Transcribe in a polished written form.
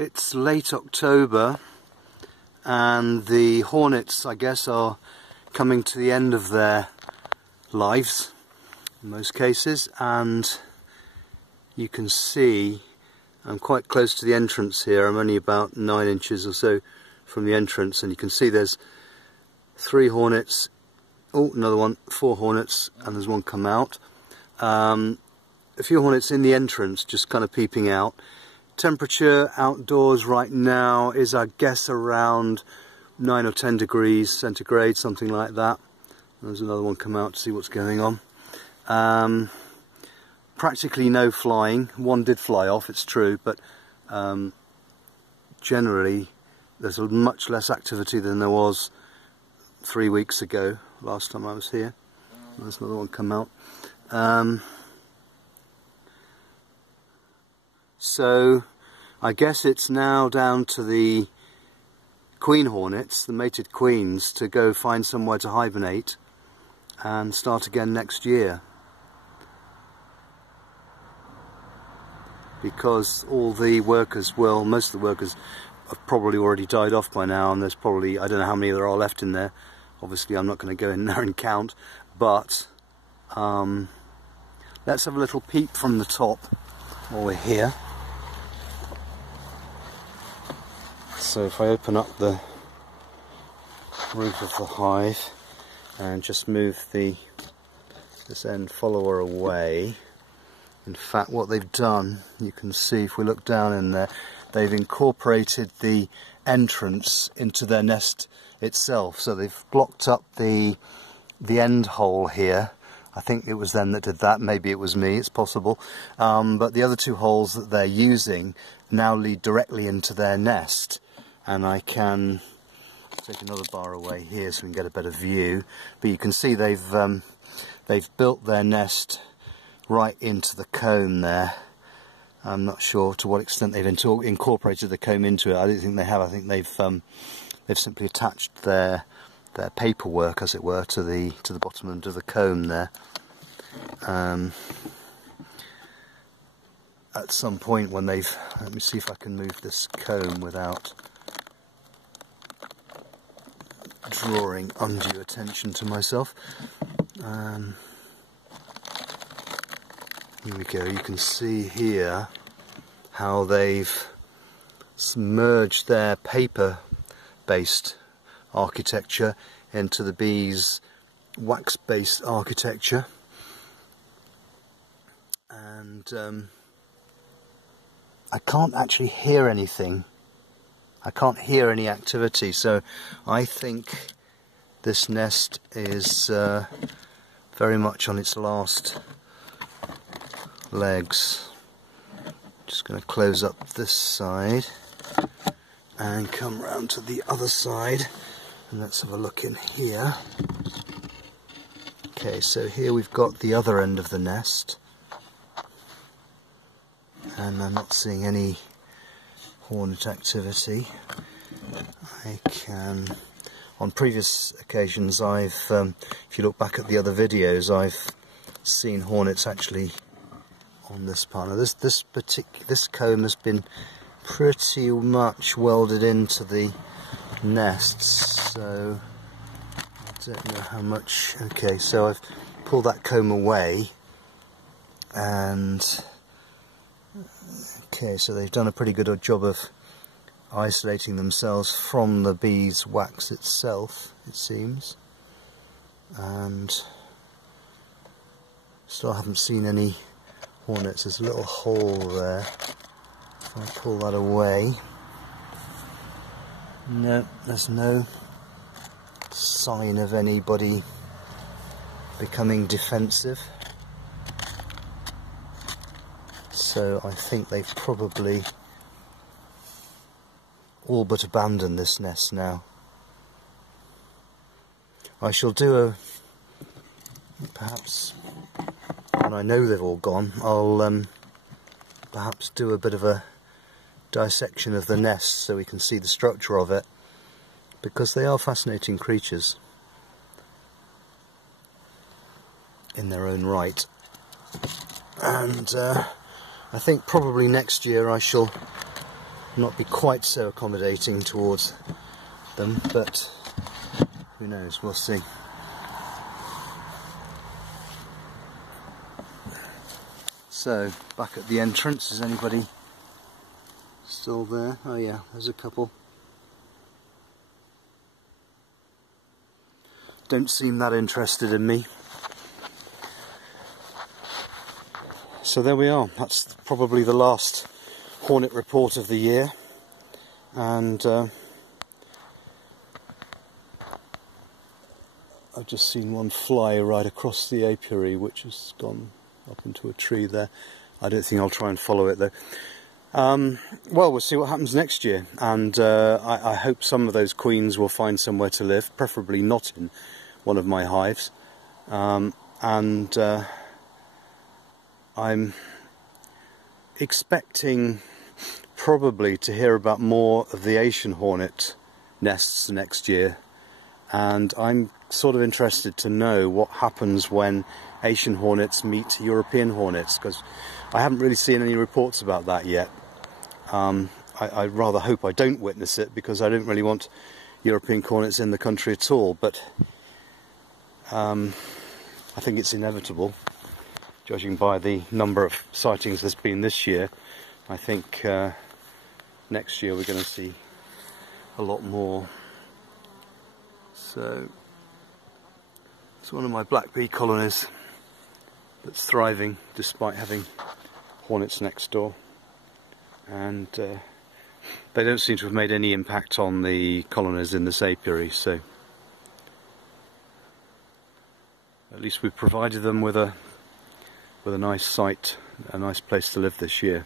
It's late October and the hornets, I guess, are coming to the end of their lives in most cases, and you can see I'm quite close to the entrance here. I'm only about 9 inches or so from the entrance, and you can see there's 3 hornets, oh, another one, 4 hornets, and there's one come out. A few hornets in the entrance just kind of peeping out. Temperature outdoors right now is, I guess, around 9 or 10 degrees centigrade, something like that. There's another one come out to see what's going on. Practically no flying. One did fly off, it's true, but generally there's much less activity than there was 3 weeks ago, last time I was here. There's another one come out. So I guess it's now down to the queen hornets, the mated queens, to go find somewhere to hibernate and start again next year, because all the workers, well, most of the workers have probably already died off by now, and there's probably, I don't know how many there are left in there. Obviously I'm not going to go in there and count, but let's have a little peep from the top while we're here. So if I open up the roof of the hive and just move this end follower away, in fact what they've done, you can see if we look down in there, they've incorporated the entrance into their nest itself. So they've blocked up the end hole here. I think it was them that did that, maybe it was me, it's possible. But the other 2 holes that they're using now lead directly into their nest. And I can take another bar away here so we can get a better view. But you can see they've built their nest right into the comb there. I'm not sure to what extent they've incorporated the comb into it. I don't think they have. I think they've simply attached their paperwork, as it were, to the bottom end of the comb there. At some point when they've, let me see if I can move this comb without drawing undue attention to myself. Here we go. You can see here how they've merged their paper-based architecture into the bees' wax-based architecture, and I can't actually hear anything. I can't hear any activity, so I think this nest is very much on its last legs. Just going to close up this side and come round to the other side, and let's have a look in here. Okay, so here we've got the other end of the nest, and I'm not seeing any hornet activity. I can, on previous occasions, I've, if you look back at the other videos, I've seen hornets actually on this part. Now this comb has been pretty much welded into the nests, so I don't know how much. Okay, so I've pulled that comb away, and okay, so they've done a pretty good job of isolating themselves from the bees' wax itself, it seems, and still haven't seen any hornets. There's a little hole there. If I pull that away, no, there's no sign of anybody becoming defensive. So I think they've probably all but abandoned this nest now. I shall do perhaps when I know they've all gone, I'll perhaps do a bit of a dissection of the nest so we can see the structure of it, because they are fascinating creatures in their own right. And I think probably next year I shall not be quite so accommodating towards them, but who knows, we'll see. So, back at the entrance, is anybody still there? Oh yeah, there's a couple. Don't seem that interested in me. So there we are, that's probably the last hornet report of the year, and I've just seen one fly right across the apiary, which has gone up into a tree there. I don't think I'll try and follow it though. Well, we'll see what happens next year, and I hope some of those queens will find somewhere to live, preferably not in one of my hives, and I'm expecting probably to hear about more of the Asian hornet nests next year, and I'm sort of interested to know what happens when Asian hornets meet European hornets, because I haven't really seen any reports about that yet. I rather hope I don't witness it, because I don't really want European hornets in the country at all, but I think it's inevitable. Judging by the number of sightings there's been this year, I think next year we're going to see a lot more. So it's one of my black bee colonies that's thriving despite having hornets next door, and they don't seem to have made any impact on the colonies in this apiary, so at least we've provided them with a nice site, a nice place to live this year.